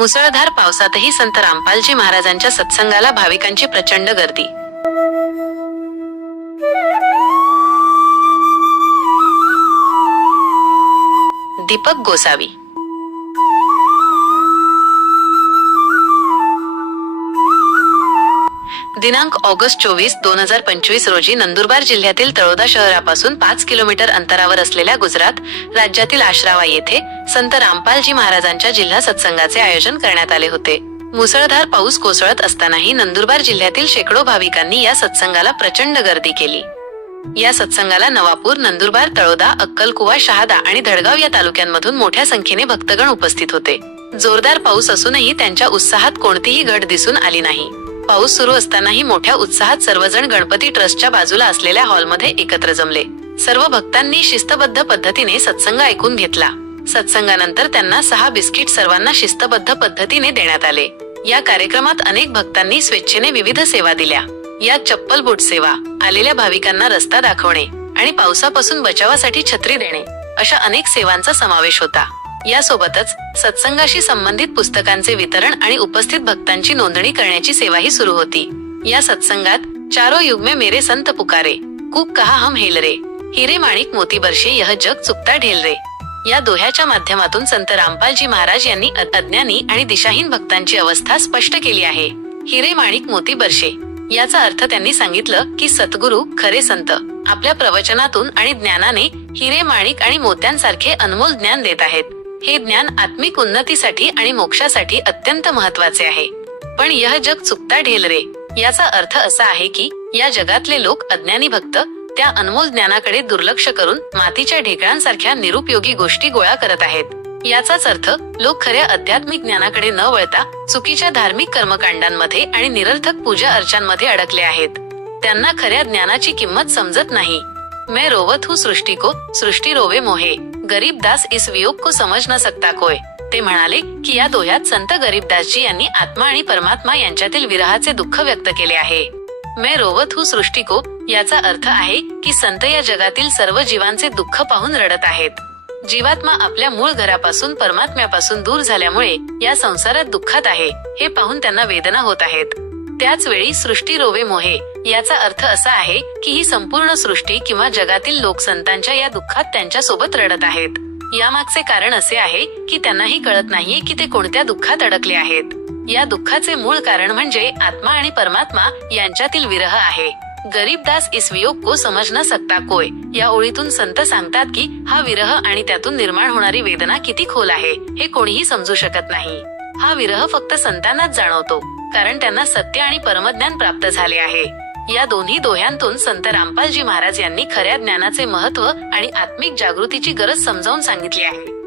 मुसळधार पावसातही संत रामपालजी महाराजांच्या सत्संगाला भाविकांची प्रचंड गर्दी. दीपक गोसावी दिनांक ऑगस्ट चोवीस दोन हजार पंचवीस रोजी नंदुरबार जिल्ह्यातील तळोदा शहरापासून पाच किलोमीटर अंतरावर असलेल्या गुजरात राज्यातील आश्रावा येथे संत रामपालजी महाराजांच्या जिल्हा सत्संगाचे आयोजन करण्यात आले होते. मुसळधार पाऊस कोसळत असतानाही नंदुरबार जिल्ह्यातील शेकडो भाविकांनी या सत्संगाला प्रचंड गर्दी केली. या सत्संगाला नवापूर नंदुरबार तळोदा अक्कलकुवा शहादा आणि धडगाव या तालुक्यांमधून मोठ्या संख्येने भक्तगण उपस्थित होते. जोरदार पाऊस असूनही त्यांच्या उत्साहात कोणतीही घट दिसून आली नाही. पाऊस सुरू असतानाही मोठ्या उत्साहात सर्वजण गणपती ट्रस्टच्या बाजूला असलेल्या हॉलमध्ये एकत्र जमले. सर्व भक्तांनी शिस्तबद्ध पद्धतीने सत्संग ऐकून घेतला. सत्संगानंतर त्यांना सहा बिस्किट सर्वांना शिस्तबद्ध पद्धतीने देण्यात आले. या कार्यक्रमात अनेक भक्तांनी स्वेच्छेने विविध सेवा दिल्या. यात चप्पल बूट सेवा आलेल्या भाविकांना रस्ता दाखवणे आणि पावसापासून बचावासाठी छत्री देणे अशा अनेक सेवांचा समावेश होता. यासोबतच सत्संगाशी संबंधित पुस्तकांचे वितरण आणि उपस्थित भक्तांची नोंदणी करण्याची सेवाही सुरू होती. या सत्संगात चारो युग में मेरे संत पुकारे कुक कहा हम हेल रे हिरे माणिक मोती बर्षे यह जग चुकता ढेल रे. या दोह्याच्या माध्यमातून संत रामपालजी महाराज यांनी अज्ञानी आणि दिशाहीन भक्तांची अवस्था स्पष्ट केली आहे. हिरे माणिक मोती बर्षे याचा अर्थ त्यांनी सांगितलं की सद्गुरु खरे संत आपल्या प्रवचनातून आणि ज्ञानाने हिरे माणिक आणि मोत्यांसारखे अनमोल ज्ञान देत आहेत. हे ज्ञान आत्मिक उन्नतीसाठी आणि मोक्षासाठी अत्यंत महत्त्वाचे आहे. पण यह जग चुकता ढेल रे. याचा अर्थ असा आहे की या जगातले लोक अज्ञानी भक्त त्या अनमोल ज्ञानाकडे दुर्लक्ष करून मातीच्या ढेकळांसारख्या निरुपयोगी गोष्टी गोळा करत आहेत. याचाच अर्थ लोक खऱ्या आध्यात्मिक ज्ञानाकडे न वळता चुकीच्या धार्मिक कर्मकांडांमध्ये आणि निरर्थक पूजा अर्चांमध्ये अडकले आहेत. त्यांना खऱ्या ज्ञानाची किंमत समजत नाही. मैं रोवत हूँ सृष्टी को सृष्टी रोवे मोहे. गरीब दास इस वियोग को समज न सकता कोय. ते म्हणाले की या दोह्यात संत गरीबदासजी यांनी आत्मा आणि परमात्मा यांच्यातील विरहाचे दुःख व्यक्त केले आहे. मैं रोवत हूँ सृष्टी को याचा अर्थ आहे की संत या जगातील सर्व जीवांचे दुःख पाहून रडत आहेत. जीवात्मा आपल्या मूळ घरापासून परमात्म्यापासून दूर झाल्यामुळे या संसारात दुःखात आहे हे पाहून त्यांना वेदना होत आहेत. त्याच वेळी सृष्टी रोवे मोहे. याचा अर्थ असा आहे की ही संपूर्ण सृष्टी किंवा जगातील लोक संतांच्या या दुःखात त्यांच्यासोबत रडत आहेत. यामागचे कारण असे आहे की त्यांनाही कळत नाहीये की ते कोणत्या दुःखात अडकले आहेत. या दुःखाचे मूळ कारण म्हणजे आत्मा आणि परमात्मा यांच्यातील विरह आहे. गरीबदास इस वियोग को समज न सकता कोय. या ओळीतून संत सांगतात की हा विरह आणि त्यातून निर्माण होणारी वेदना किती खोल आहे हे कोणीही समजू शकत नाही. हा विरह फक्त संतांनाच जाणवतो कारण त्यांना सत्य आणि परमज्ञान प्राप्त झाले आहे. या दोन्ही दोह्यांतून संत रामपालजी महाराज यांनी खऱ्या ज्ञानाचे महत्त्व आणि आत्मिक जागृतीची गरज समजावून सांगितली आहे.